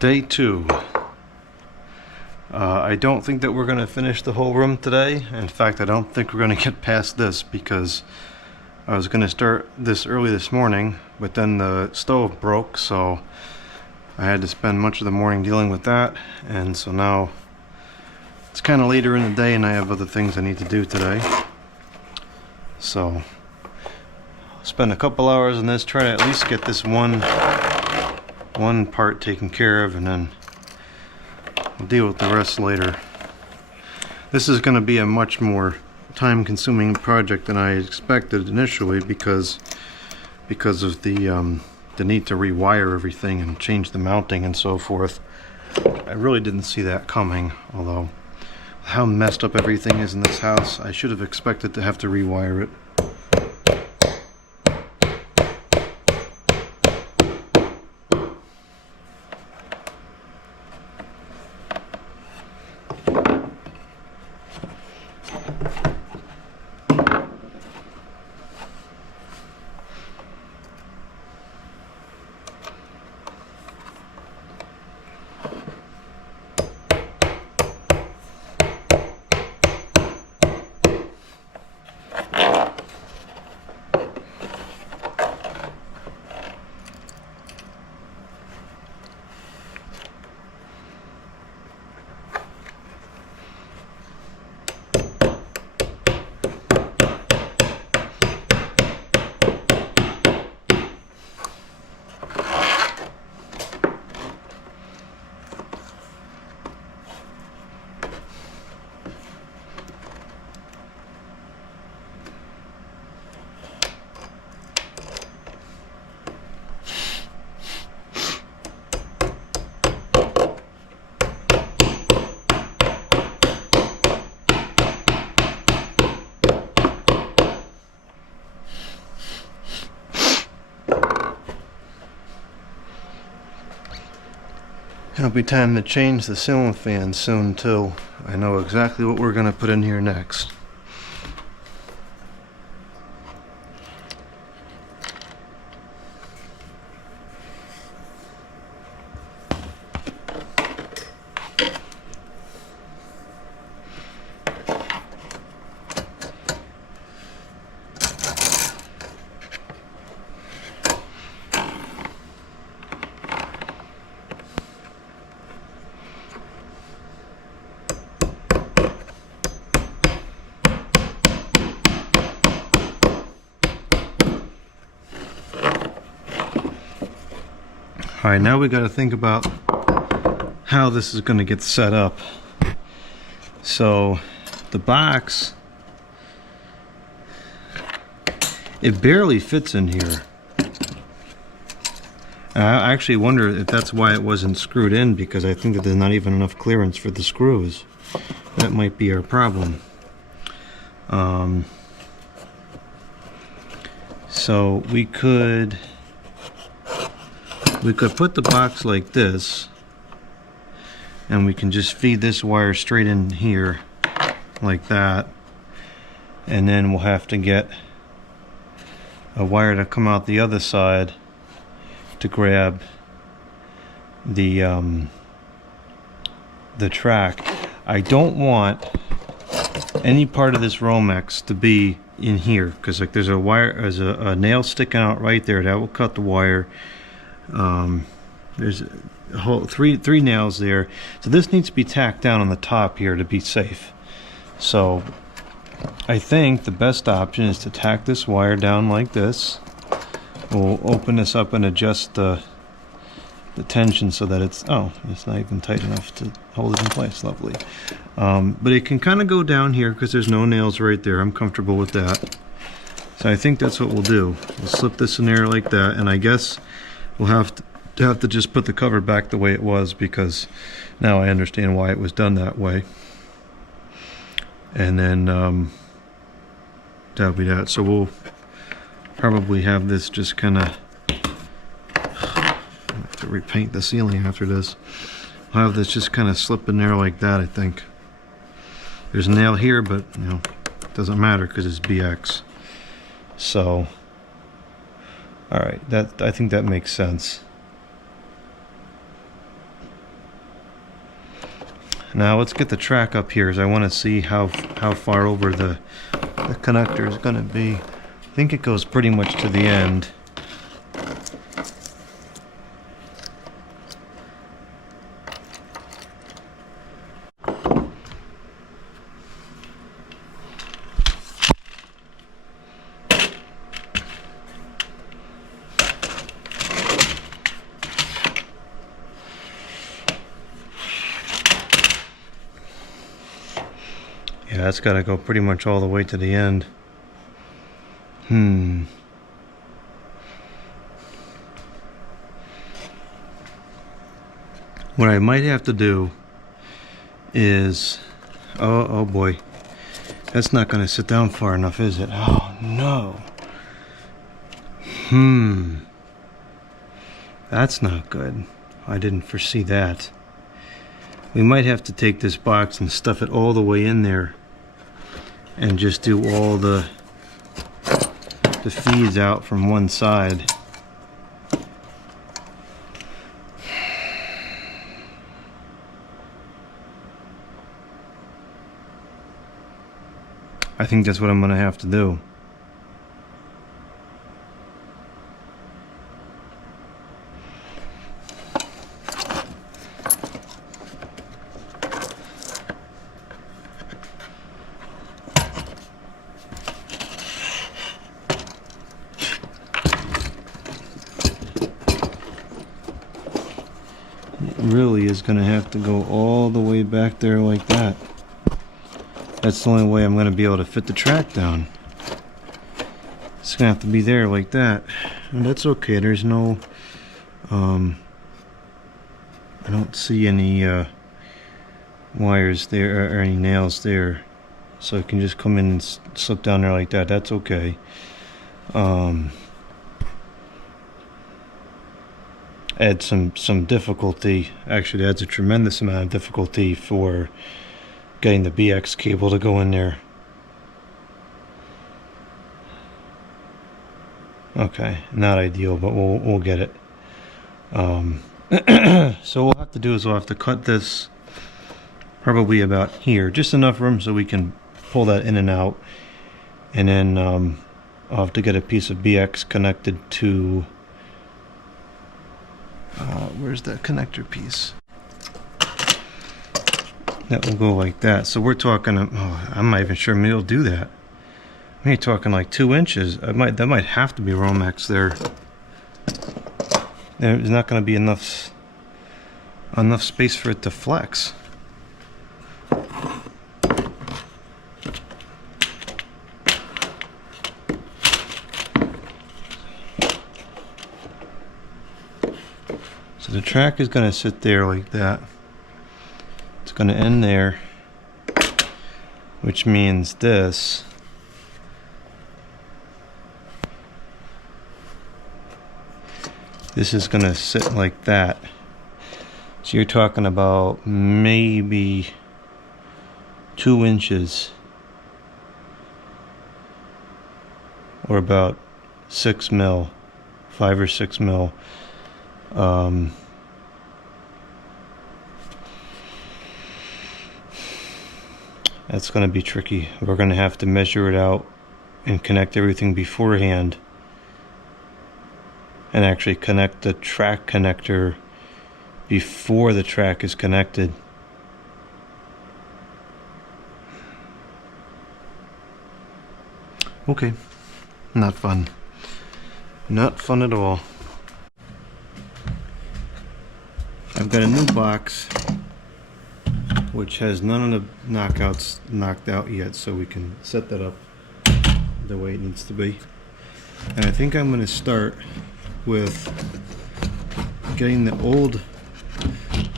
Day 2. I don't think that we're going to finish the whole room today. In fact, I don't think we're going to get past this because I was going to start this early this morning, but then the stove broke, so I had to spend much of the morning dealing with that, and so now it's kind of later in the day and I have other things I need to do today. So I'll spend a couple hours on this, try to at least get this one part taken care of, and then we'll deal with the rest later. This is going to be a much more time-consuming project than I expected initially because of the need to rewire everything and change the mounting and so forth. I really didn't see that coming, although how messed up everything is in this house, I should have expected to have to rewire it. It'll be time to change the ceiling fan soon too. I know exactly what we're going to put in here next. Alright, now we got to think about how this is going to get set up. So the box, it barely fits in here. I actually wonder if that's why it wasn't screwed in, because I think that there's not even enough clearance for the screws. That might be our problem. So we could put the box like this, and we can just feed this wire straight in here like that, and then we'll have to get a wire to come out the other side to grab the track. I don't want any part of this Romex to be in here, because like there's a wire, there's a nail sticking out right there that will cut the wire. There's a whole three nails there, so this needs to be tacked down on the top here to be safe. So I think the best option is to tack this wire down like this. We'll open this up and adjust the tension so that it's not even tight enough to hold it in place. Lovely. But it can kind of go down here because there's no nails right there. I'm comfortable with that. So I think that's what we'll do. We'll slip this in there like that, and I guess we'll have to just put the cover back the way it was, because now I understand why it was done that way. And then that'll be that. So we'll probably have this just kind of, have to repaint the ceiling after this. I'll have this just kind of slip in there like that. I think there's a nail here, but you know, it doesn't matter because it's BX. So all right, I think that makes sense. Now let's get the track up here, as I want to see how far over the connector is going to be. I think it goes pretty much to the end. Yeah, that's got to go pretty much all the way to the end. What I might have to do is... Oh boy. That's not going to sit down far enough, is it? Oh, no. That's not good. I didn't foresee that. We might have to take this box and stuff it all the way in there and just do all the feeds out from one side. I think that's what I'm going to have to do. Really is going to have to go all the way back there like that. That's the only way I'm going to be able to fit the track down. It's going to have to be there like that. And that's okay. There's no... I don't see any wires there or any nails there. So I can just come in and slip down there like that. That's okay. Adds some difficulty. Actually, adds a tremendous amount of difficulty for getting the BX cable to go in there. Okay, not ideal, but we'll get it. So what we'll have to do is we'll have to cut this probably about here, just enough room so we can pull that in and out, and then I'll have to get a piece of BX connected to where's that connector piece? That will go like that. So we're talking, I'm not even sure maybe it'll do that. Maybe talking like 2 inches. That might have to be Romex there. There's not going to be enough space for it to flex. So the track is going to sit there like that. It's going to end there, which means this is going to sit like that. So you're talking about maybe 2 inches, or about 6 mil, 5 or 6 mil. That's going to be tricky. We're going to have to measure it out and connect everything beforehand, and actually connect the track connector before the track is connected. Okay, not fun. Not fun at all. I've got a new box which has none of the knockouts knocked out yet, so we can set that up the way it needs to be. And I think I'm going to start with getting the old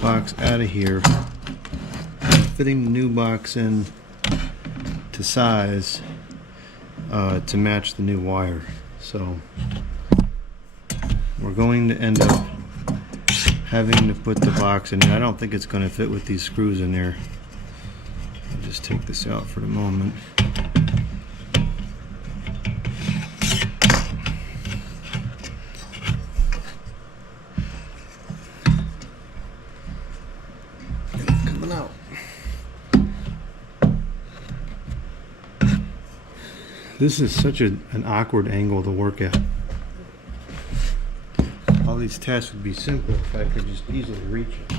box out of here, fitting the new box in to size to match the new wire. So we're going to end up having to put the box in. I don't think it's going to fit with these screws in there. I'll just take this out for the moment. Coming out. This is such an awkward angle to work at. All these tasks would be simple if I could just easily reach it.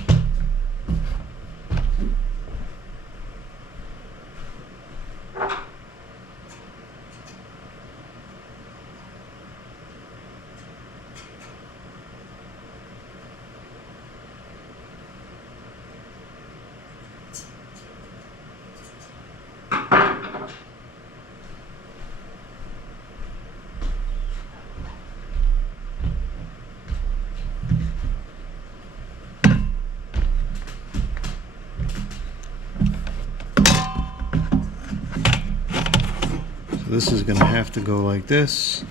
This is going to have to go like this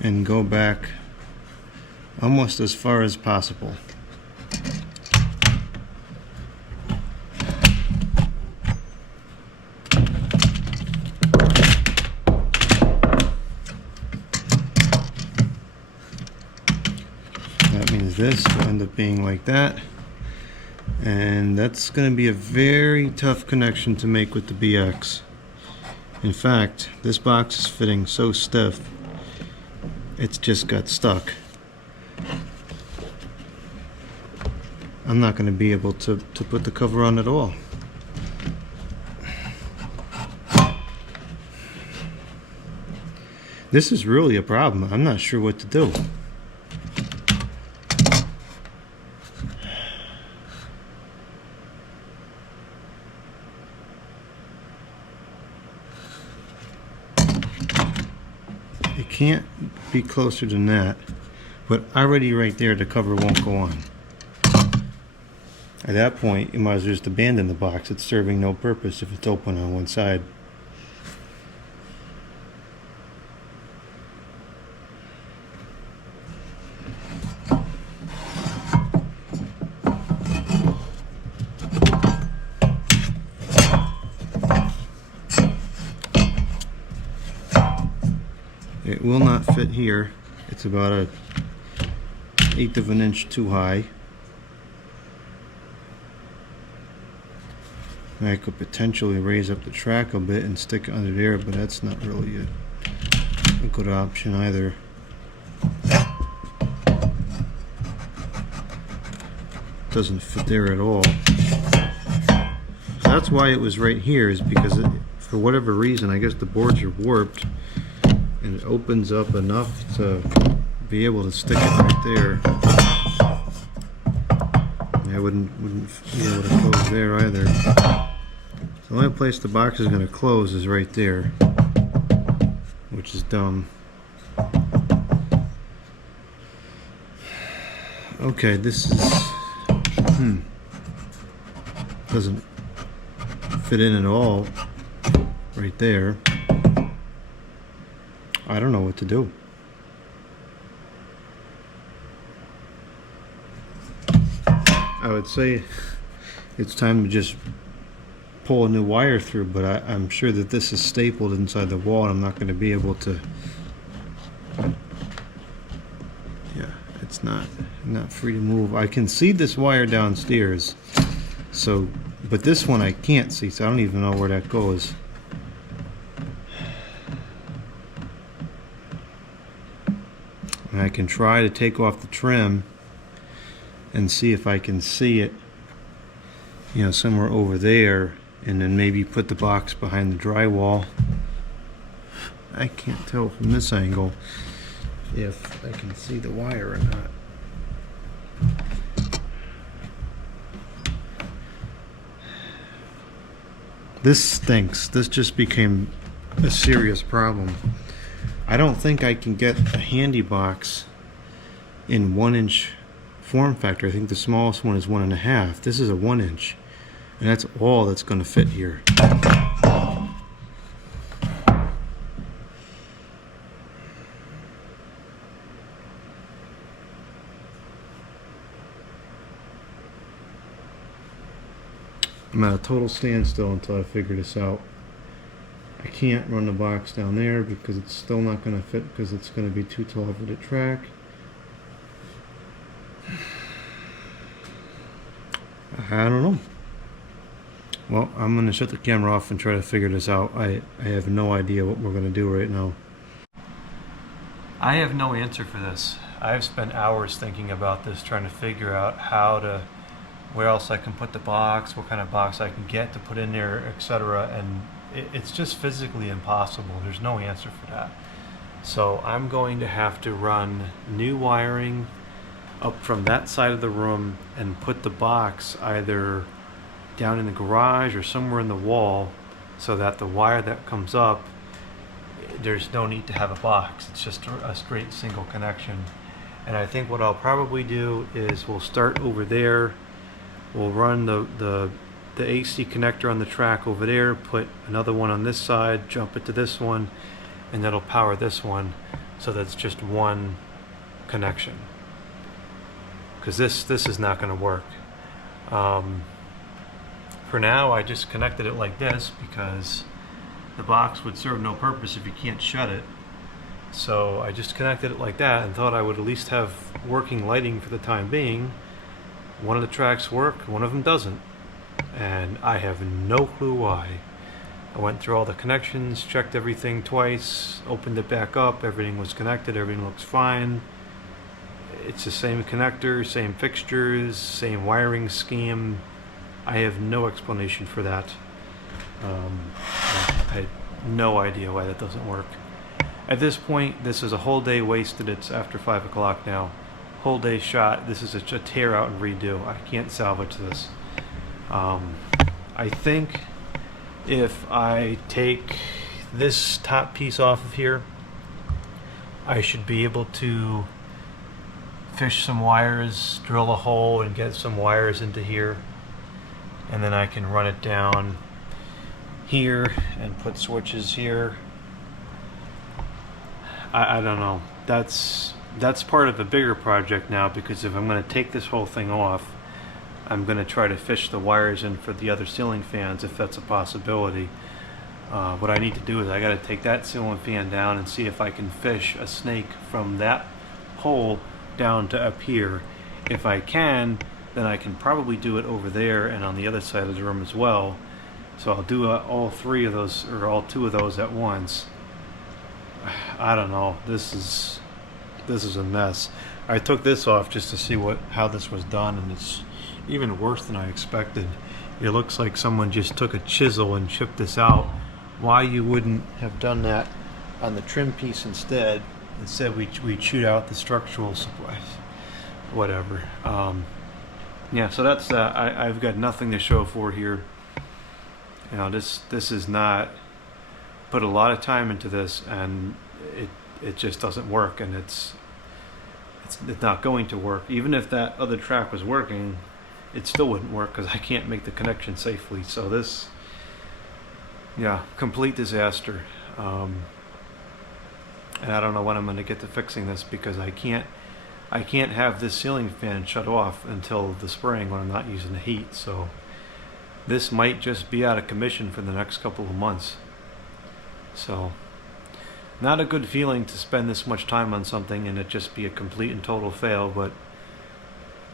and go back almost as far as possible. That means this will end up being like that, and that's going to be a very tough connection to make with the BX. In fact, this box is fitting so stiff, it's just got stuck. I'm not going to be able to put the cover on at all. This is really a problem. I'm not sure what to do. It can't be closer than that, but already right there the cover won't go on. At that point you might as well just abandon the box. It's serving no purpose if it's open on one side. It will not fit here. It's about a 1/8 of an inch too high. I could potentially raise up the track a bit and stick it under there, but that's not really a good option either. Doesn't fit there at all. That's why it was right here, is because for whatever reason, I guess the boards are warped, and it opens up enough to be able to stick it right there. I wouldn't be able to close there either. So the only place the box is going to close is right there, which is dumb. Okay, this is doesn't fit in at all right there. I don't know what to do. I would say it's time to just pull a new wire through, but I'm sure that this is stapled inside the wall and I'm not going to be able to. Yeah, it's not free to move. I can see this wire downstairs, so, but this one I can't see, so I don't even know where that goes. And I can try to take off the trim and see if I can see it, you know, somewhere over there, and then maybe put the box behind the drywall. I can't tell from this angle if I can see the wire or not. This stinks. This just became a serious problem. I don't think I can get a handy box in 1-inch form factor. I think the smallest one is 1.5. This is a 1-inch, and that's all that's going to fit here. I'm at a total standstill until I figure this out. I can't run the box down there because it's still not going to fit, because it's going to be too tall for the track. I don't know. Well, I'm going to shut the camera off and try to figure this out. I have no idea what we're going to do right now. I have no answer for this. I've spent hours thinking about this, trying to figure out where else I can put the box, what kind of box I can get to put in there, etc. And it's just physically impossible. There's no answer for that. So I'm going to have to run new wiring up from that side of the room and put the box either down in the garage or somewhere in the wall, so that the wire that comes up, there's no need to have a box. It's just a straight single connection. And I think what I'll probably do is we'll start over there. We'll run the AC connector on the track over there, put another one on this side, jump it to this one, and that'll power this one, so that's just one connection. Because this is not going to work. For now, I just connected it like this because the box would serve no purpose if you can't shut it. So I just connected it like that and thought I would at least have working lighting for the time being. One of the tracks work, one of them doesn't. And I have no clue why. I went through all the connections, checked everything twice, opened it back up, everything was connected, everything looks fine. It's the same connector, same fixtures, same wiring scheme. I have no explanation for that. I had no idea why that doesn't work. At this point, this is a whole day wasted. It's after 5 o'clock now. Whole day shot. This is a tear out and redo. I can't salvage this. I think if I take this top piece off of here, I should be able to fish some wires, drill a hole and get some wires into here, and then I can run it down here and put switches here. I don't know. That's part of a bigger project now, because if I'm going to take this whole thing off, I'm going to try to fish the wires in for the other ceiling fans, if that's a possibility. What I need to do is I got to take that ceiling fan down and see if I can fish a snake from that hole down to up here. If I can, then I can probably do it over there and on the other side of the room as well. So I'll do all three of those, or all two of those at once. I don't know. This is a mess. I took this off just to see how this was done, and it's even worse than I expected. It looks like someone just took a chisel and chipped this out. Why you wouldn't have done that on the trim piece instead we'd shoot out the structural supplies. Whatever. Yeah, so that's I've got nothing to show for here. You know, this is not, put a lot of time into this, and it just doesn't work, and it's not going to work. Even if that other track was working, it still wouldn't work because I can't make the connection safely. So this, yeah, complete disaster. And I don't know when I'm going to get to fixing this, because I can't have this ceiling fan shut off until the spring when I'm not using the heat. So this might just be out of commission for the next couple of months. So not a good feeling to spend this much time on something and it just be a complete and total fail, but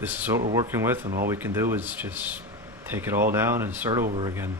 this is what we're working with, and all we can do is just take it all down and start over again.